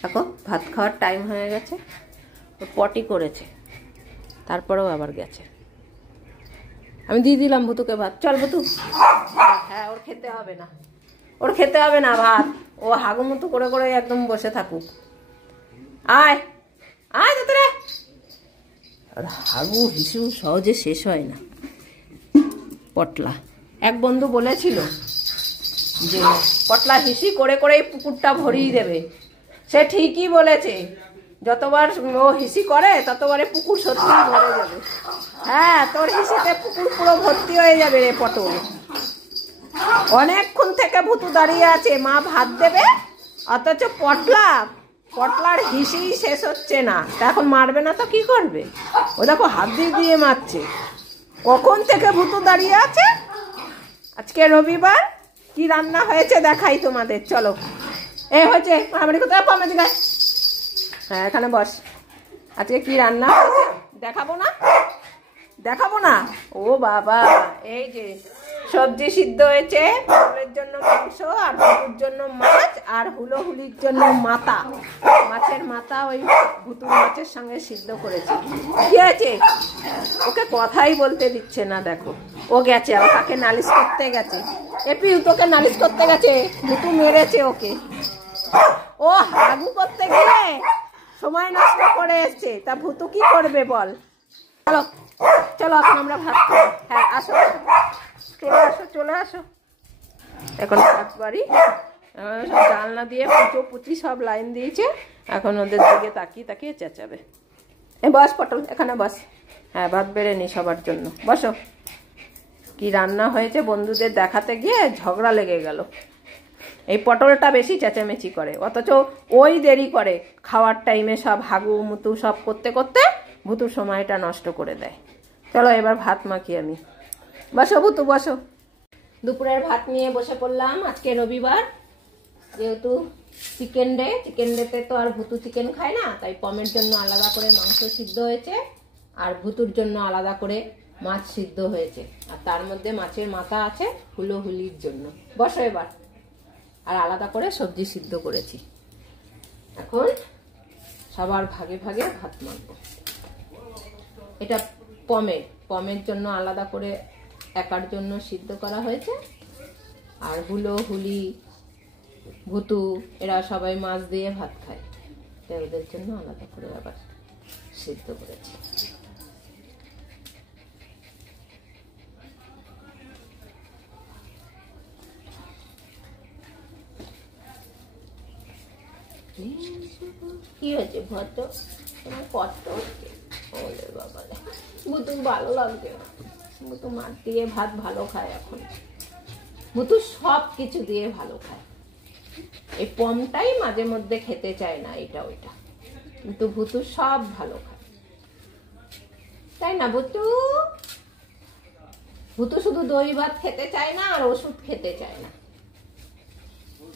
দেখো ভাত খাওয়ার টাইম হয়ে গেছে, ও পটি করেছে, তারপরেও আবার গেছে। আমি দিয়ে দিলাম ভুতুকে ভাত। চল ভুতু। হ্যাঁ, ওর খেতে হবে না, ওর খেতে হবে না ভাত। ও হাগুমুতু করে করে একদম বসে থাকুক। আয় আয় তোরে। আর হাগু হিসু সহজে শেষ হয় না। পটলা এক বন্ধু বলেছিল যে পটলা হিসি করে করেই পুকুরটা ভরিয়ে দেবে। সে ঠিকই বলেছে, যতবার ও হিসি করে ততবারে পুকুর সত্যি ভরে যাবে। হ্যাঁ, তোর হিসিতে পুকুর পুরো ভর্তি হয়ে যাবে রে পটল। অনেকক্ষণ থেকে ভুতু দাঁড়িয়ে আছে, মা ভাত দেবে, অথচ পটলার হিসি শেষ হচ্ছে না। তা এখন মারবে না তো কি করবে? ও দেখো হাত দিয়ে মারছে। কখন থেকে ভুতু দাঁড়িয়ে আছে। আজকে রবিবার, কি রান্না হয়েছে দেখাই তোমাদের। চলো। এই হয়েছে মারামারি কোথায় পামে দিঘায়। হ্যাঁ, এখানে বস। আজকে কি রান্না দেখাবো না। ও বাবা, এই যে সবজি সিদ্ধ হয়েছে, পটলের জন্য মাংস, আর ভুতুর জন্য মাছ, আর হুলোহুলির জন্য মাথা, মাছের মাথা ওই ভুতুর মাছের সঙ্গে সিদ্ধ করেছি। কি আছে? ওকে কথাই বলতে দিচ্ছে না। দেখো ও গেছে, আবার তাকে নালিশ করতে গেছে। এপি তোকে নালিশ করতে গেছে, ভুতু মেরেছে ওকে। ও হাগু করতে গিয়ে সময় নষ্ট করে এসছে, তা ভুতু কি করবে বল? চলো চলো, এখন আমরা ভাত খাই। হ্যাঁ আসো, চলে আসো। এখন ভাত বাড়ি সব জানলা দিয়ে পুচি সব লাইন দিয়েছে। এখন ওদের দিকে তাকিয়ে চেঁচাবে। বস পটল, এখানে বস। হ্যাঁ, ভাত বেড়ে নি সবার জন্য, বসো। কি রান্না হয়েছে বন্ধুদের দেখাতে গিয়ে ঝগড়া লেগে গেল। এই পটলটা বেশি চেঁচামেচি করে, অথচ ওই দেরি করে খাওয়ার টাইমে। সব হাগু মুতু সব করতে করতে ভুতুর সময়টা নষ্ট করে দেয়। চলো এবার ভাত মাখি আমি। বসো ভুতু, বসো। দুপুরের ভাত নিয়ে বসে পড়লাম। আজকে রবিবার, যেহেতু চিকেন ডেতে তো আর ভুতু চিকেন খায় না, তাই পমের জন্য আলাদা করে মাংস সিদ্ধ হয়েছে, আর ভুতুর জন্য আলাদা করে মাছ সিদ্ধ হয়েছে, আর তার মধ্যে মাছের মাথা আছে হুলোহুলির জন্য। বসো এবার। আর আলাদা করে সবজি সিদ্ধ করেছি। এখন সবার ভাগে ভাগে ভাত মাখবো। এটা পমের জন্য আলাদা করে একার জন্য সিদ্ধ করা হয়েছে, আর হুলি ভুতু এরা সবাই মাছ দিয়ে ভাত খায়, তাই ওদের জন্য আলাদা করে আবার সিদ্ধ করেছি। কি হয়েছে ভদ্র, তোমার কষ্ট হচ্ছে? ওরে বাবা, ভুতু ভালো লাগছে না। ভুতু মাছ দিয়ে ভাত ভালো খায় এখন। ভুতু সব কিছু দিয়ে ভালো খায়। এই পমটাই মাঝে মধ্যে খেতে চায় না, এটা ওইটা, কিন্তু ভুতু সব ভালো খায়, তাই না ভুতু? ভুতু শুধু দই ভাত খেতে চায় না, আর ওষুধ খেতে চায় না।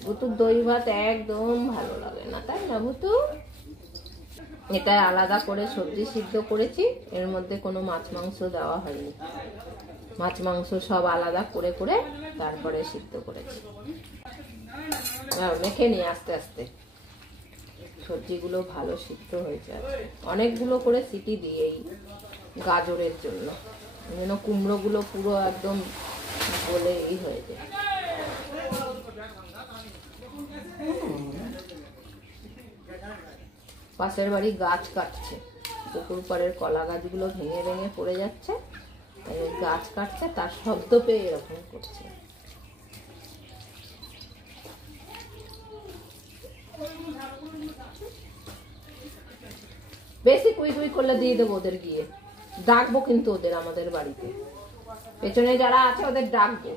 ভুতুর দই ভাত একদম ভালো লাগে না, তাই না ভুতু? এটা আলাদা করে সবজি সিদ্ধ করেছি, এর মধ্যে কোনো মাছ মাংস দেওয়া হয়নি। মাছ মাংস সব আলাদা করে করে তারপরে সিদ্ধ করেছি। মেখে নিই আস্তে আস্তে। সবজিগুলো ভালো সিদ্ধ হয়েছে। অনেকগুলো করে সিটি দিয়েই গাজরের জন্য, যেন কুমড়োগুলো পুরো একদম গলে হয়ে যায়। পাশের বাড়ি গাছ কাটছে, পুকুর পাড়ের কলা গাছগুলো ভেঙে ভেঙে পড়ে যাচ্ছে, তাই গাছ কাটছে, তার শব্দ পেয়ে এরকম করছে। বেশি কুই করলে দিয়ে দেবো ওদের, গিয়ে ডাকবো কিন্তু ওদের আমাদের বাড়িতে। পেছনে যারা আছে ওদের ডাকবো,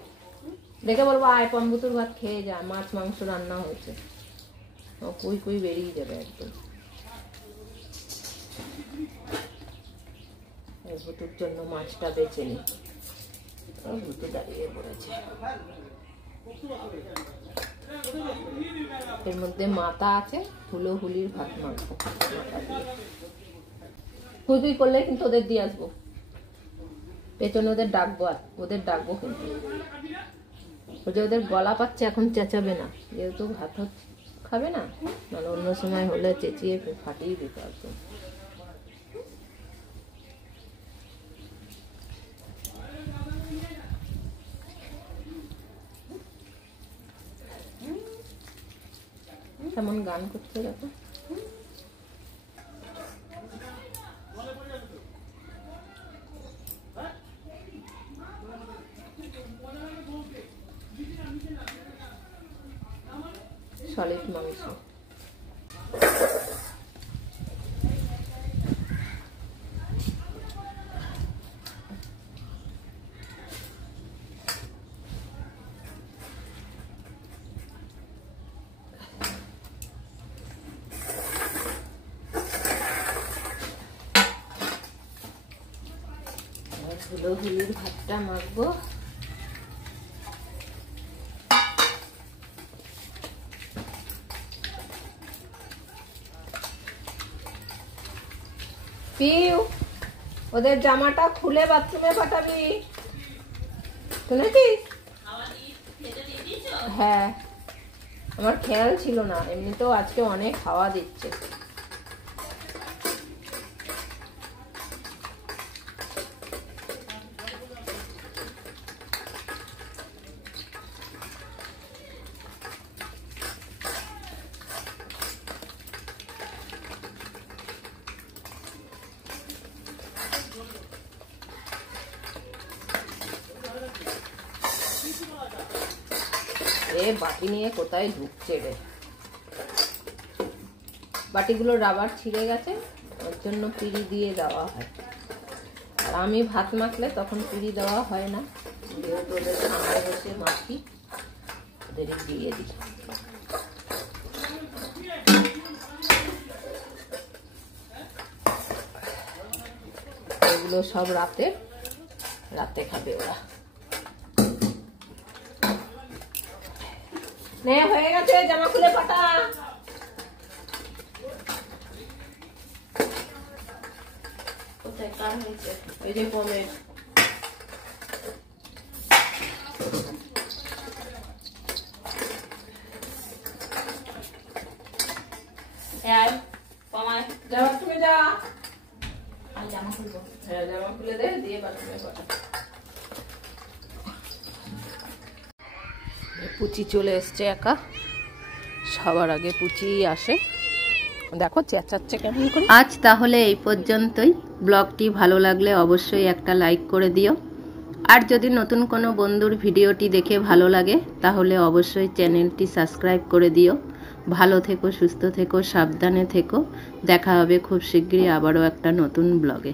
ডেকে বলবো আয় পম্বুতুর ভাত খেয়ে যা, মাছ মাংস রান্না হয়েছে। কুই বেরিয়ে যাবে একদম। ভুতুর জন্য মাছটা বেছে নি। ভুতু দাঁড়িয়ে পড়েছে। এর মধ্যে মাথা আছে, হুলির ভাত মাখবো। কুই করলে কিন্তু ওদের দিয়ে আসবো, পেছনে ওদের ডাকবো, আর ওদের ডাকবো কিন্তু। ওদের গলা পাচ্ছে, এখন চেঁচাবে না, যেহেতু ভাত হচ্ছে। খাবে না, মানে অন্য সময় হলে চেঁচিয়ে ফাটিয়ে দিতে একদম। কেমন গান করছে দেখো। সলিড মাংস। ধুলো হুলির ভাতটা মাখবো। পিউ, ওদের জামাটা খুলে বাথরুমে পাঠাবি, শুনেছিস? হ্যাঁ, আমার খেয়াল ছিল না, এমনিতেও আজকে অনেক হাওয়া দিচ্ছে। এ বাটি নিয়ে কোথায় ঢুকছে রে? বাটিগুলো রাবার ছিঁড়ে গেছে, ওর জন্য পিড়ি দিয়ে দেওয়া হয়। আর আমি ভাত মাখলে তখন পিড়ি দেওয়া হয় না, যেহেতু ওদের সামনে বসে মাখি, ওদের দিয়ে দিই। এগুলো সব রাতে খাবে ওরা। নে, হয়ে গেছে, জামা খুলে পাঠা। কোথায় কার হয়েছে? এই যে কমে। জামা খুলে যা। জামা খুলবো। হ্যাঁ, জামা খুলে দে, দিয়ে বাথরুমে পাঠা। পুচি চলে এসছে একা, সবার আগে পুচি আসে। দেখো চেঁচাচ্ছে কেমন করে। আজ তাহলে এই পর্যন্তই। ব্লগটি ভালো লাগলে অবশ্যই একটা লাইক করে দিও। আর যদি নতুন কোনো বন্ধুর ভিডিওটি দেখে ভালো লাগে তাহলে অবশ্যই চ্যানেলটি সাবস্ক্রাইব করে দিও। ভালো থেকো, সুস্থ থেকো, সাবধানে থেকো। দেখা হবে খুব শিগগিরই আবারও একটা নতুন ব্লগে।